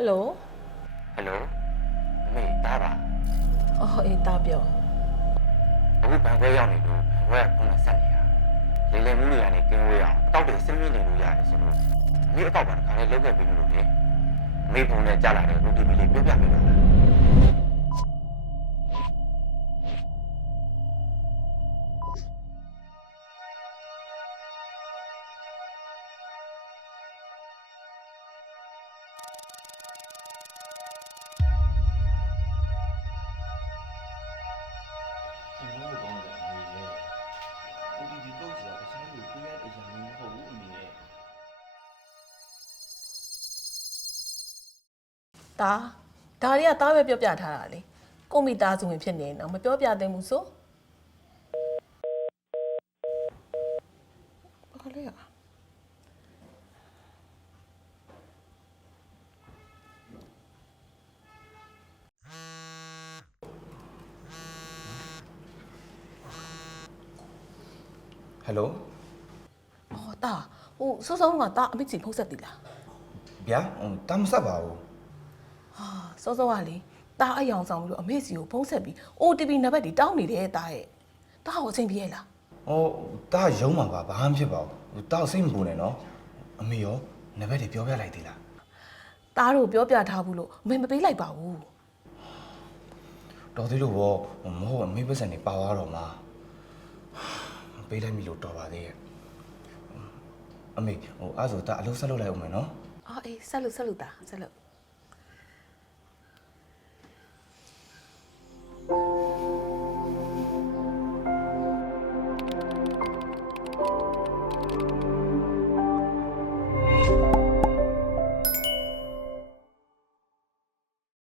ယ်လိုဟယ်လိုအမေတားပါအော်အေးတာပြောအခုဘန်ခွဲရောက်နေလို့ဘန်ခွဲကဖုန်းနဲ့ဆက်နေတာလေလေမှုတွေကနေကင်းဝေးအောင်အတောက်တွေဆင်းမြင်နေလို့ရတယ်ဆိုလို့အမေအတောက်ပါတစ်ခါလေးလုပ်ခဲ့ပြီးလို့လေအမေဖုန်းနဲ့ကြားလာတဲ့ OTP လေးပြောပြပေးပါလား တာဒါတွေကတာပဲပြောပြထားတာလေကိုမိသားစုဝင်ဖြစ်နေရင်တော့မပြောပြသင့်ဘူးဆိုဘာလဲอ่ะဟယ်လိုအော်တာဟိုစောစောကတာအမေကြီးဖုတ်ဆက်တည်လားဗျာဟိုတမ်းမဆက်ပါဘူး ဟာစောစောကလေတာအယောင်ဆောင်ပြီးတော့အမေစီကိုဖုံးဆက်ပြီး OTP နံပါတ်တွေတောင်းနေတယ်တာရဲ့တာကိုအချိန်ပြေးလားဟိုတာရုံးမှာပါဘာမှဖြစ်ပါဘူးဟိုတာစိတ်မပူနဲ့နော်အမေရောနံပါတ်တွေပြောပြလိုက်သေးလားတာတို့ပြောပြထားဘူးလို့အမေမပေးလိုက်ပါဘူးတော်သေးလို့ဘောမဟုတ်အမေပတ်စံနေပါသွားတော့မှာမပေးလိုက်မိလို့တော်ပါသေးရဲ့အမေဟိုအဲ့ဆိုတာအလုပ်ဆက်လုပ်လိုက်အောင်မယ်နော်အော်အေးဆက်လို့ဆက်လို့တာဆက်လို့